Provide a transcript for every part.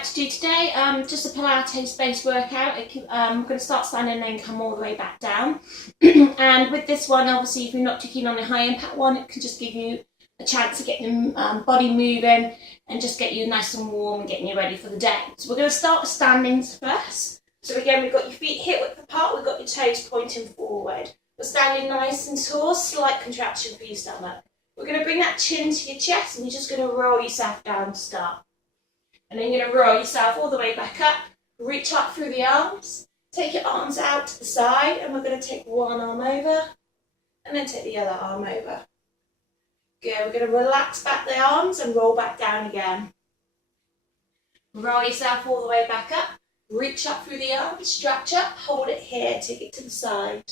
like to do today, just a Pilates based workout. I'm going to start standing and then come all the way back down. And with this one, obviously, if you're not too keen on a high impact one, it can just give you a chance to get your body moving and just get you nice and warm and getting you ready for the day. So we're going to start with standings first. So again, we've got your feet hip width apart, we've got your toes pointing forward. We're standing nice and tall, slight contraction for your stomach. We're going to bring that chin to your chest and you're just going to roll yourself down to start. And then you're going to roll yourself all the way back up, reach up through the arms, take your arms out to the side, and we're going to take one arm over and then take the other arm over. Good, we're going to relax back the arms and roll back down again. Roll yourself all the way back up, reach up through the arms, stretch up, hold it here, take it to the side.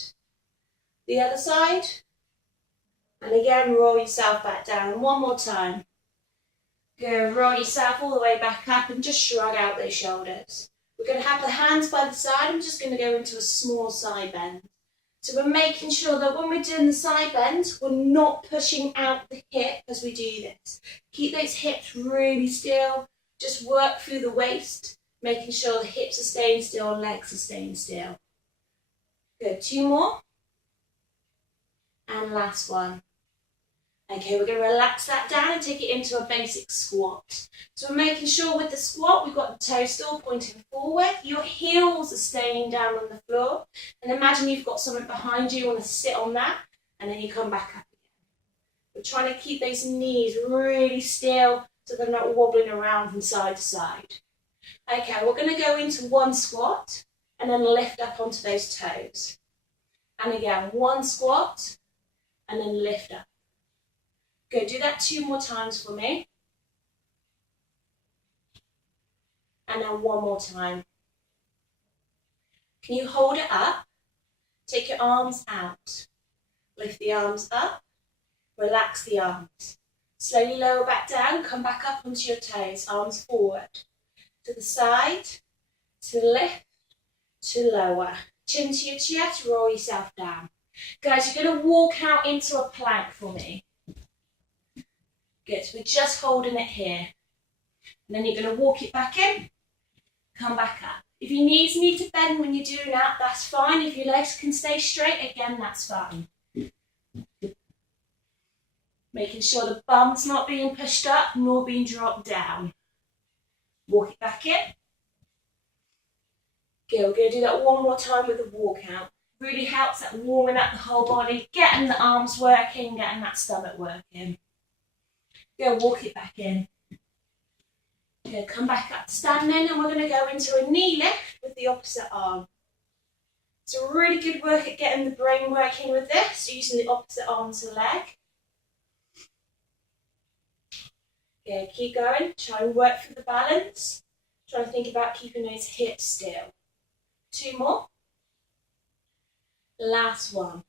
The other side, and again roll yourself back down one more time. Go, roll yourself all the way back up and just shrug out those shoulders. We're going to have the hands by the side. I'm just going to go into a small side bend. So we're making sure that when we're doing the side bend, we're not pushing out the hip as we do this. Keep those hips really still. Just work through the waist, making sure the hips are staying still, legs are staying still. Good, two more. And last one. Okay, we're going to relax that down and take it into a basic squat. So we're making sure with the squat, we've got the toes still pointing forward. Your heels are staying down on the floor. And imagine you've got something behind you, you want to sit on that, and then you come back up again. We're trying to keep those knees really still so they're not wobbling around from side to side. Okay, we're going to go into one squat and then lift up onto those toes. And again, one squat and then lift up. Go, do that two more times for me. And then one more time. Can you hold it up? Take your arms out. Lift the arms up. Relax the arms. Slowly lower back down. Come back up onto your toes. Arms forward. To the side. To the left. To lower. Chin to your chest. Roll yourself down. Guys, you're going to walk out into a plank for me. Good, so we're just holding it here. And then you're going to walk it back in, come back up. If your knees need to bend when you're doing that, that's fine. If your legs can stay straight, again, that's fine. Making sure the bum's not being pushed up nor being dropped down. Walk it back in. Good, we're going to do that one more time with the walk out. Really helps at warming up the whole body, getting the arms working, getting that stomach working. Go, walk it back in. Go, come back up to standing, and we're going to go into a knee lift with the opposite arm. So really good work at getting the brain working with this, using the opposite arm to the leg. Go, keep going. Try and work through the balance. Try and think about keeping those hips still. Two more. Last one.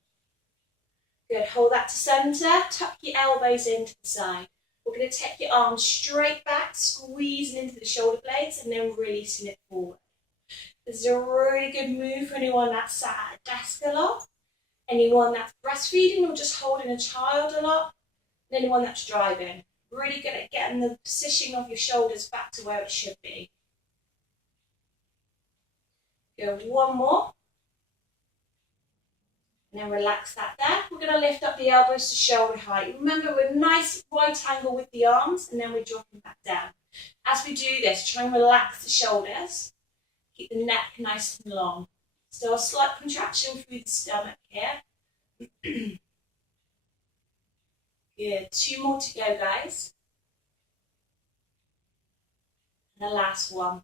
Good, hold that to centre. Tuck your elbows into the side. We're going to take your arms straight back, squeezing into the shoulder blades and then releasing it forward. This is a really good move for anyone that's sat at a desk a lot, anyone that's breastfeeding or just holding a child a lot, and anyone that's driving. Really good at getting the position of your shoulders back to where it should be. Go one more. And then relax that there. We're going to lift up the elbows to shoulder height. Remember, we're nice right angle with the arms and then we're dropping back down. As we do this, try and relax the shoulders. Keep the neck nice and long. Still a slight contraction through the stomach here. Good. Two more to go, guys. And the last one.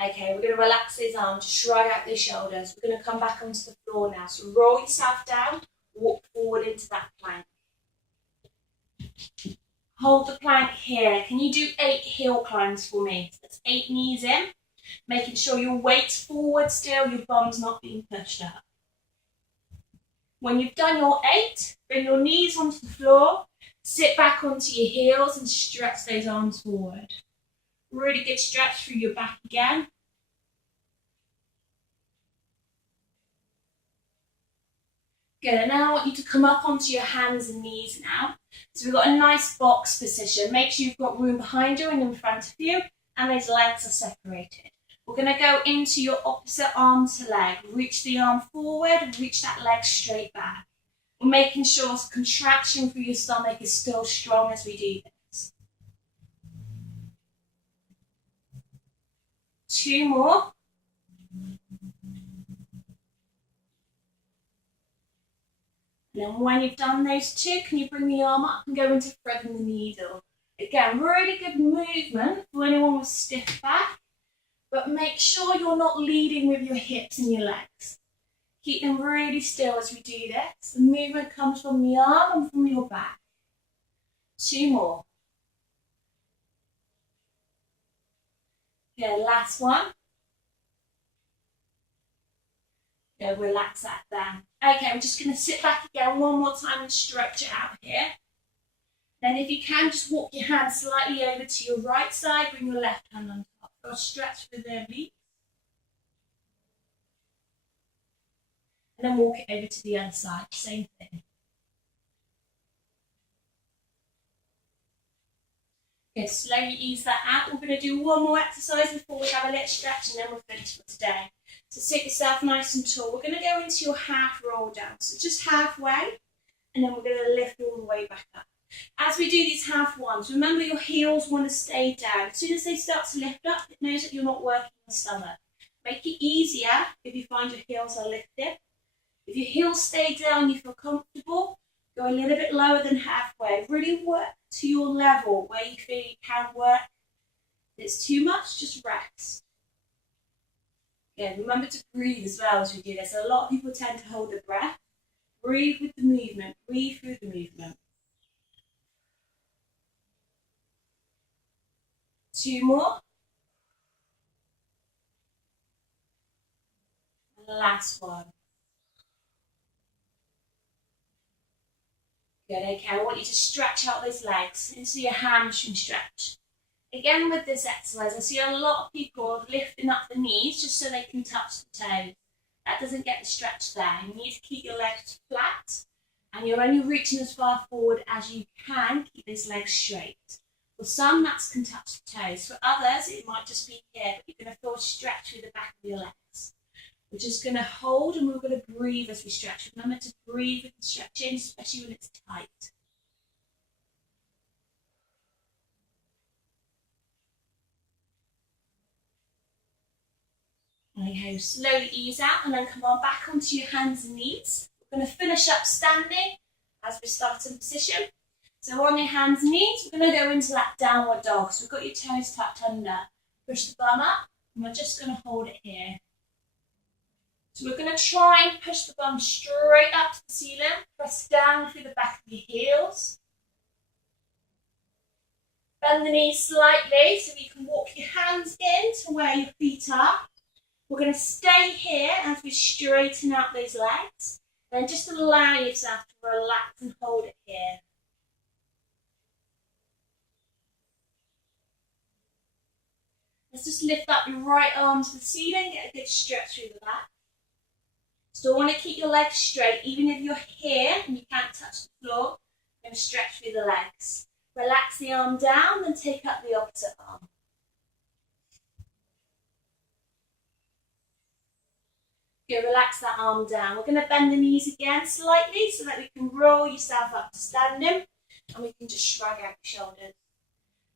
Okay, we're going to relax these arms, shrug out these shoulders. We're going to come back onto the floor now. So roll yourself down, walk forward into that plank. Hold the plank here. Can you do 8 heel climbs for me? So that's 8 knees in, making sure your weight's forward still, your bum's not being pushed up. When you've done your 8, bring your knees onto the floor, sit back onto your heels and stretch those arms forward. Really good stretch through your back again. Good, and now I want you to come up onto your hands and knees now. So we've got a nice box position. Make sure you've got room behind you and in front of you, and those legs are separated. We're going to go into your opposite arm to leg. Reach the arm forward, reach that leg straight back. We're making sure contraction through your stomach is still strong as we do this. 2 more. And then when you've done those 2, can you bring the arm up and go into threading the needle? Again, really good movement for anyone with stiff back, but make sure you're not leading with your hips and your legs. Keep them really still as we do this. The movement comes from the arm and from your back. 2 more. Good, last one. Good, relax that down. Okay, we're just going to sit back again one more time and stretch it out here. Then if you can, just walk your hand slightly over to your right side, bring your left hand on top. Go stretch for the obliques. And then walk it over to the other side, same thing. Good, slowly ease that out. We're going to do one more exercise before we have a little stretch and then we'll finish for today. So sit yourself nice and tall. We're going to go into your half roll down, so just halfway, and then we're going to lift all the way back up. As we do these half ones, remember your heels want to stay down. As soon as they start to lift up, it knows that you're not working the stomach. Make it easier if you find your heels are lifted. If your heels stay down, you feel comfortable, go a little bit lower than halfway. Really work to your level where you feel you can work. If it's too much, just rest. Again, remember to breathe as well as we do this. A lot of people tend to hold their breath. Breathe with the movement. Breathe through the movement. 2 more. And the last one. Good, okay, I want you to stretch out those legs into your hamstring stretch. Again with this exercise, I see a lot of people lifting up the knees just so they can touch the toes. That doesn't get the stretch there. You need to keep your legs flat and you're only reaching as far forward as you can. Keep those legs straight. For some, that can touch the toes. For others, it might just be here, but you're going to feel a stretch through the back of your legs. We're just going to hold and we're going to breathe as we stretch. Remember to breathe with the stretching, especially when it's tight. Okay, slowly ease out and then come on back onto your hands and knees. We're going to finish up standing as we start in position. So on your hands and knees, we're going to go into that downward dog. So we've got your toes tucked under. Push the bum up and we're just going to hold it here. So we're going to try and push the bum straight up to the ceiling. Press down through the back of your heels. Bend the knees slightly so you can walk your hands in to where your feet are. We're going to stay here as we straighten out those legs. Then just allow yourself to relax and hold it here. Let's just lift up your right arm to the ceiling, get a good stretch through the back. Still want to keep your legs straight, even if you're here and you can't touch the floor, you're going to stretch through the legs. Relax the arm down, then take up the opposite arm. Good, relax that arm down. We're going to bend the knees again slightly so that we can roll yourself up to standing and we can just shrug out your shoulders.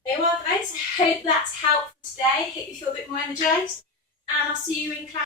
There you are, guys. I hope that's helped today. I hope you feel a bit more energized and I'll see you in class.